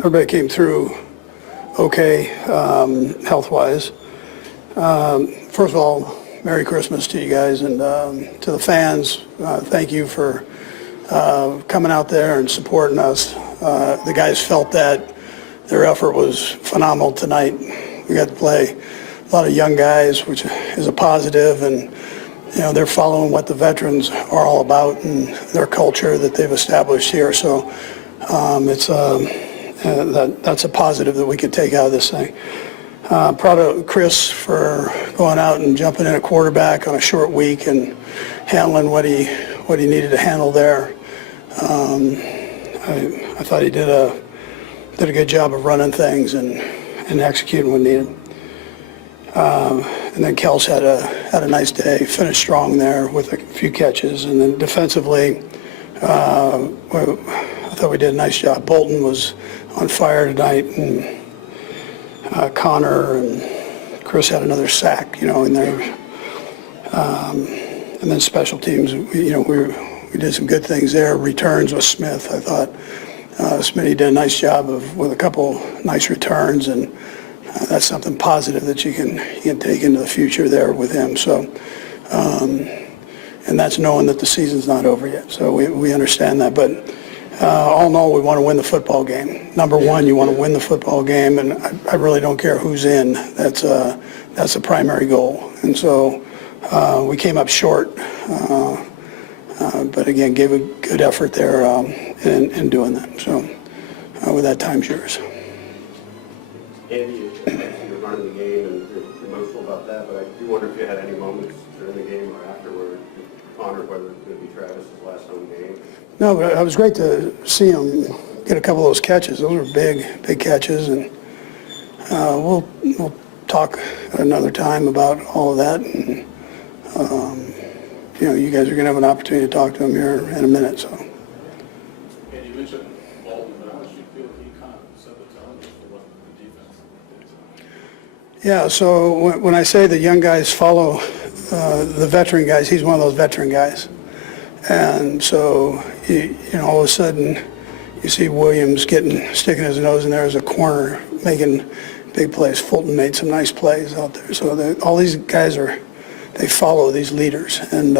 everybody came through okay, health-wise. First of all, Merry Christmas to you guys, and to the fans, thank you for coming out there and supporting us. The guys felt that. Their effort was phenomenal tonight. We got to play a lot of young guys, which is a positive, and they're following what the veterans are all about and their culture that they've established here. So that's a positive that we could take out of this thing. Proud of Chris for going out and jumping in a quarterback on a short week and handling what he needed to handle there. I thought he did a good job of running things and executing when needed. And then Kelce had a nice day, finished strong there with a few catches. And then defensively, I thought we did a nice job. Bolton was on fire tonight, and Connor and Chris had another sack, in there. And then special teams, we did some good things there. Returns with Smith, I thought. Smitty did a nice job with a couple nice returns, and that's something positive that you can take into the future there with him. So, and that's knowing that the season's not over yet. So we understand that, but all in all, we want to win the football game. Number one, you want to win the football game, and I really don't care who's in. That's a primary goal. And so we came up short, but again, gave a good effort there in doing that. So with that, time's yours. Andy, you're running the game and you're emotional about that, but I do wonder if you had any moments during the game or after where you pondered whether it was going to be Travis's last home game. No, but it was great to see him get a couple of those catches. Those were big catches, and we'll talk another time about all of that. And you guys are going to have an opportunity to talk to him here in a minute. So. And you mentioned Bolton, but how much do you feel he kind of set the tone for what the defense did? Yeah. So when I say the young guys follow the veteran guys, he's one of those veteran guys. And so, all of a sudden, you see Williams sticking his nose in there as a corner, making big plays. Fulton made some nice plays out there. So all these guys they follow these leaders. And,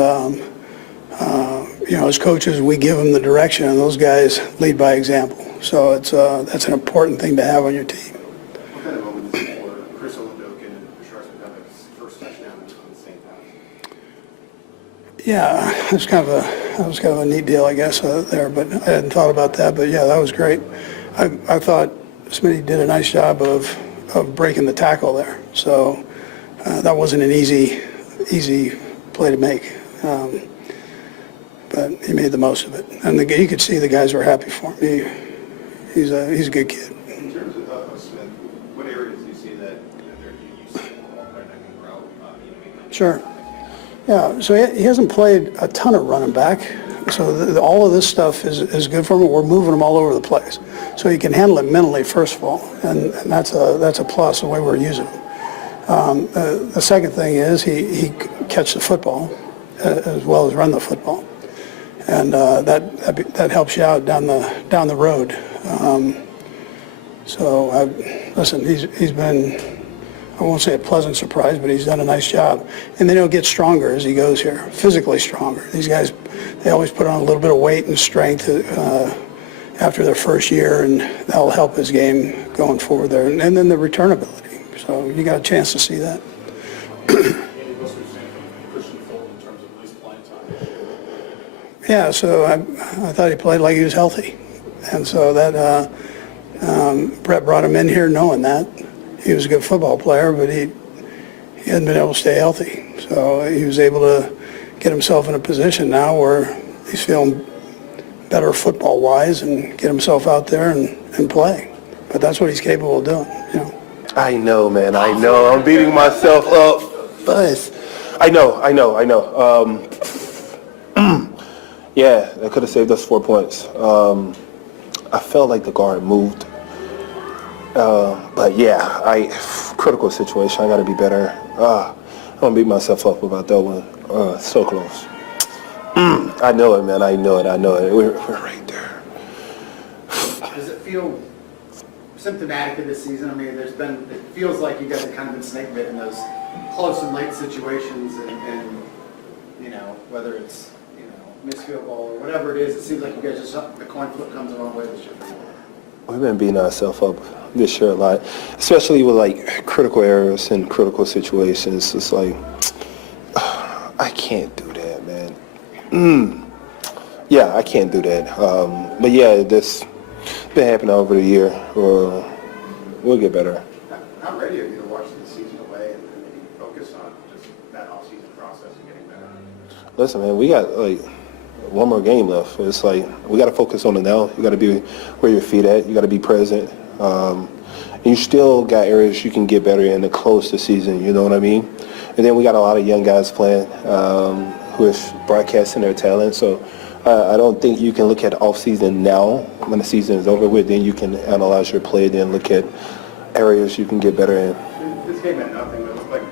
as coaches, we give them the direction, and those guys lead by example. So that's an important thing to have on your team. What kind of moment is it for Chris Olendokin and the Sharks would have his first touchdown on the same time? Yeah, it was kind of a neat deal, I guess, there. But I hadn't thought about that. But yeah, that was great. I thought Smitty did a nice job of breaking the tackle there. So that wasn't an easy play to make. But he made the most of it, and you could see the guys were happy for him. He's a good kid. In terms of Smith, what areas do you see that you see the ball player that can grow? Sure. Yeah, so he hasn't played a ton of running back, so all of this stuff is good for him. We're moving him all over the place, so he can handle it mentally first of all, and that's a plus the way we're using him. The second thing is he catch the football as well as run the football, and that helps you out down the road. Listen, he's been, I won't say a pleasant surprise, but he's done a nice job. And then he'll get stronger as he goes here, physically stronger. These guys, they always put on a little bit of weight and strength after their first year, and that'll help his game going forward there. And then the return ability. So you got a chance to see that. Yeah, so I thought he played like he was healthy. And so that Brett brought him in here knowing that. He was a good football player, but he hadn't been able to stay healthy. So he was able to get himself in a position now where he's feeling better football-wise and get himself out there and play. But that's what he's capable of doing, I know, man. I know. I'm beating myself up. But I know. Yeah, that could have saved us 4 points. I felt like the guard moved. But yeah, critical situation. I got to be better. I'm going to beat myself up about that one. So close. I know it, man. I know it. We're right there. Does it feel symptomatic of this season? I mean, it feels like you guys have kind of been snake bit in those close and late situations, and whether it's missed field goal or whatever it is, it seems like you guys just the coin flip comes the wrong way this year. We've been beating ourselves up this year a lot, especially with like critical errors and critical situations. It's like I can't do that, man. Yeah, I can't do that. But yeah, this been happening over the year. We'll get better. How ready are you to watch the season away and maybe focus on just that off-season process and getting better? Listen, man, we got like one more game left. It's like we got to focus on it now. You got to be where your feet at. You got to be present. And you still got areas you can get better in to close the season. You know what I mean? And then we got a lot of young guys playing who is broadcasting their talent. So I don't think you can look at off season now when the season is over with. Then you can analyze your play. Then look at areas you can get better in. This game meant nothing, but it looked like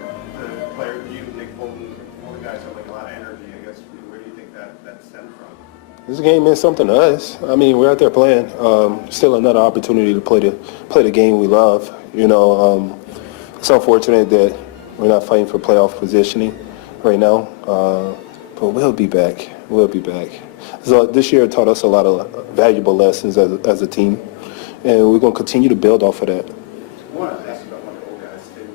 the player, you, Nick Bolton, all the guys have like a lot of energy. I guess where do you think that stemmed from? This game meant something to us. I mean, we're out there playing. Still another opportunity to play the game we love. It's unfortunate that we're not fighting for playoff positioning right now, but we'll be back. We'll be back. So this year taught us a lot of valuable lessons as a team, and we're going to continue to build off of that. I want to ask you about one of the old guys too.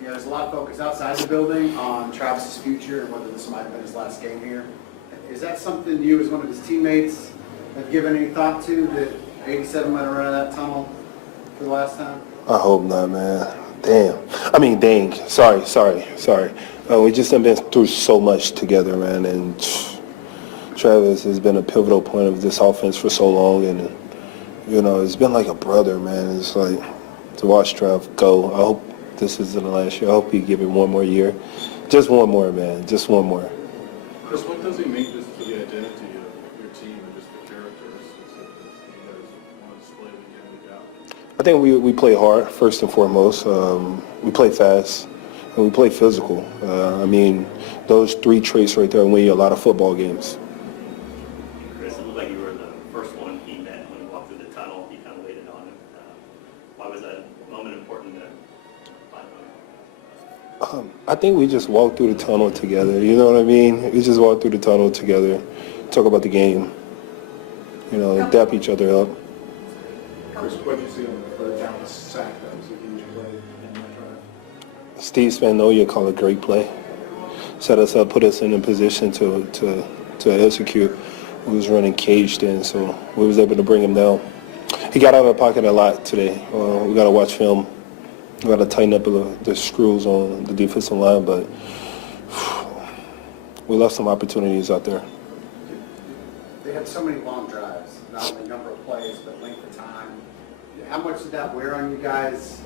There's a lot of focus outside the building on Travis's future and whether this might have been his last game here. Is that something you, as one of his teammates, have given any thought to, that 87 might have run out of that tunnel for the last time? I hope not, man. Dang. Sorry. We just have been through so much together, man, and Travis has been a pivotal point of this offense for so long, and it's been like a brother, man. It's like to watch Trav go. I hope this isn't the last year. I hope he give it one more year. Just one more, man. Just one more. Chris, what does he make this to the identity of your team and just the characteristics that you guys want to display week in, week out? I think we play hard, first and foremost. We play fast, and we play physical. Those three traits right there win you a lot of football games. Chris, it looked like you were the first one he met when he walked through the tunnel. He kind of waited on him. Why was that moment important to find him? I think we just walked through the tunnel together. You know what I mean? We just walked through the tunnel together, talk about the game, dap each other up. Chris, what did you see on the third down sack? That was a huge play in that drive. Steve Spagnuolo called a great play. Set us up, put us in a position to execute. We was running caged in, so we was able to bring him down. He got out of the pocket a lot today. We got to watch film. We got to tighten up the screws on the defensive line, but we left some opportunities out there. They had so many long drives, not only number of plays, but length of time. How much did that wear on you guys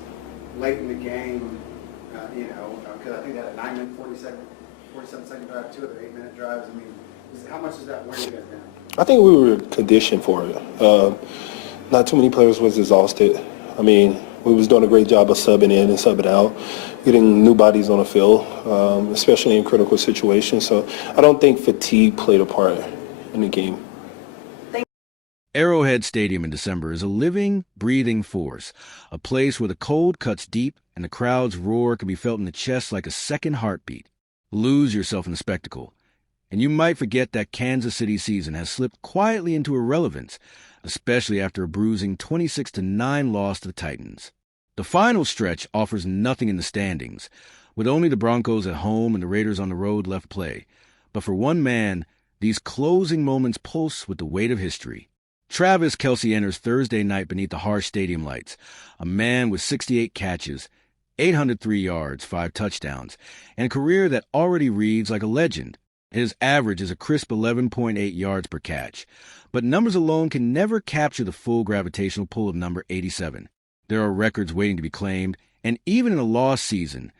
late in the game? Because I think they had a 9-minute, 47-second drive, 2 of their 8-minute drives. How much does that wear you guys down? I think we were conditioned for it. Not too many players was exhausted. We was doing a great job of subbing in and subbing out, getting new bodies on the field, especially in critical situations. So I don't think fatigue played a part in the game. Arrowhead Stadium in December is a living, breathing force, a place where the cold cuts deep and the crowd's roar can be felt in the chest like a second heartbeat. Lose yourself in the spectacle, and you might forget that Kansas City season has slipped quietly into irrelevance, especially after a bruising 26-9 loss to the Titans. The final stretch offers nothing in the standings, with only the Broncos at home and the Raiders on the road left play. But for one man, these closing moments pulse with the weight of history. Travis Kelce enters Thursday night beneath the harsh stadium lights, a man with 68 catches, 803 yards, 5 touchdowns, and a career that already reads like a legend. His average is a crisp 11.8 yards per catch, but numbers alone can never capture the full gravitational pull of number 87. There are records waiting to be claimed, and even in a lost season,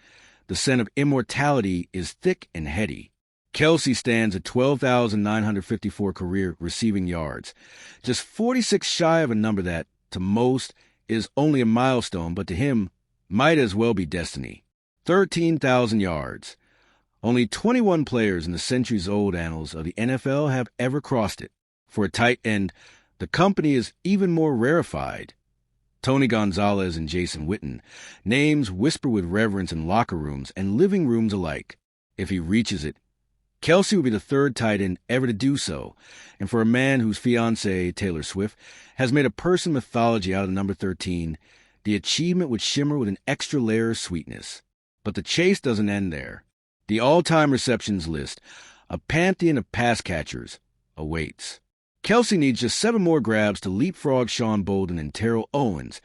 the scent of immortality is thick and heady. Kelce stands at 12,954 career receiving yards, just 46 shy of a number that, to most, is only a milestone, but to him, might as well be destiny. 13,000 yards. Only 21 players in the centuries-old annals of the NFL have ever crossed it. For a tight end, the company is even more rarefied. Tony Gonzalez and Jason Witten, names whisper with reverence in locker rooms and living rooms alike. If he reaches it, Kelce will be the third tight end ever to do so, and for a man whose fiancée, Taylor Swift, has made a person mythology out of number 13, the achievement would shimmer with an extra layer of sweetness. But the chase doesn't end there. The all-time receptions list, a pantheon of pass catchers, awaits. Kelce needs just 7 more grabs to leapfrog Sean Bolden and Terrell Owens,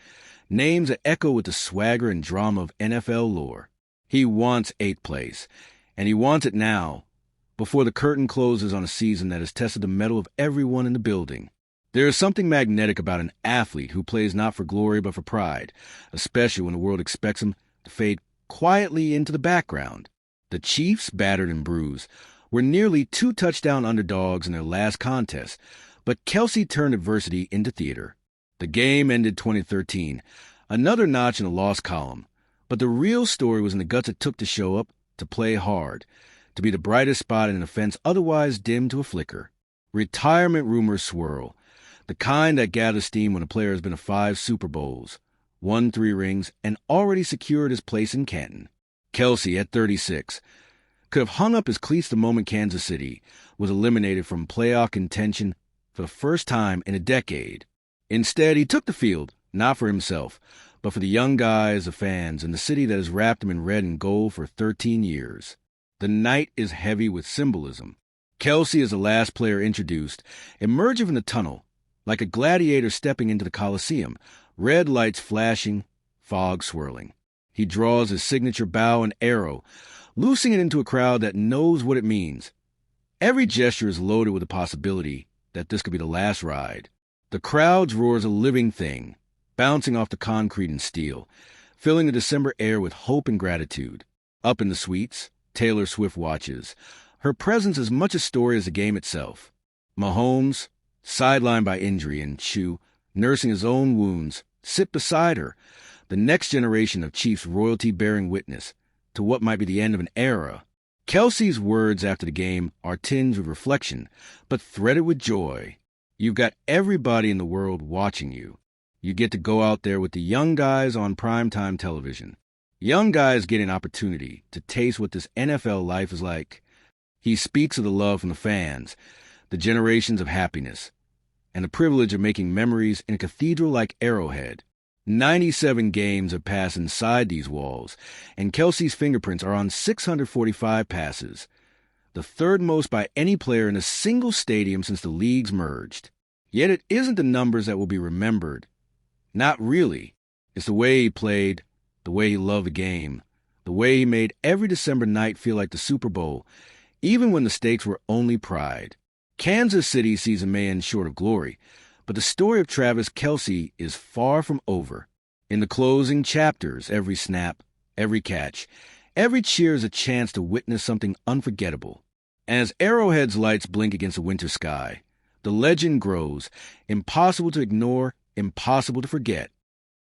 names that echo with the swagger and drama of NFL lore. He wants 8th place, and he wants it now, before the curtain closes on a season that has tested the mettle of everyone in the building. There is something magnetic about an athlete who plays not for glory but for pride, especially when the world expects him to fade quietly into the background. The Chiefs, battered and bruised, were nearly 2-touchdown underdogs in their last contest, but Kelce turned adversity into theater. The game ended 2013, another notch in the loss column, but the real story was in the guts it took to show up, to play hard, to be the brightest spot in an offense otherwise dimmed to a flicker. Retirement rumors swirl, the kind that gather steam when a player has been to 5 Super Bowls, won 3 rings, and already secured his place in Canton. Kelce, at 36, could have hung up his cleats the moment Kansas City was eliminated from playoff contention for the first time in a decade. Instead, he took the field, not for himself, but for the young guys, the fans, and the city that has wrapped him in red and gold for 13 years. The night is heavy with symbolism. Kelce is the last player introduced, emerging from the tunnel, like a gladiator stepping into the Coliseum, red lights flashing, fog swirling. He draws his signature bow and arrow, loosing it into a crowd that knows what it means. Every gesture is loaded with the possibility that this could be the last ride. The crowd's roar is a living thing, bouncing off the concrete and steel, filling the December air with hope and gratitude. Up in the suites, Taylor Swift watches, her presence as much a story as the game itself. Mahomes, sidelined by injury, and Chew, nursing his own wounds, sit beside her, the next generation of Chiefs royalty bearing witness to what might be the end of an era. Kelce's words after the game are tinged with reflection, but threaded with joy. You've got everybody in the world watching you. You get to go out there with the young guys on primetime television. Young guys get an opportunity to taste what this NFL life is like. He speaks of the love from the fans, the generations of happiness, and the privilege of making memories in a cathedral like Arrowhead. 97 games have passed inside these walls, and Kelce's fingerprints are on 645 passes, the third most by any player in a single stadium since the leagues merged. Yet it isn't the numbers that will be remembered. Not really. It's the way he played, the way he loved the game, the way he made every December night feel like the Super Bowl, even when the stakes were only pride. Kansas City season may end short of glory, but the story of Travis Kelce is far from over. In the closing chapters, every snap, every catch, every cheer is a chance to witness something unforgettable. As Arrowhead's lights blink against the winter sky, the legend grows, impossible to ignore, impossible to forget.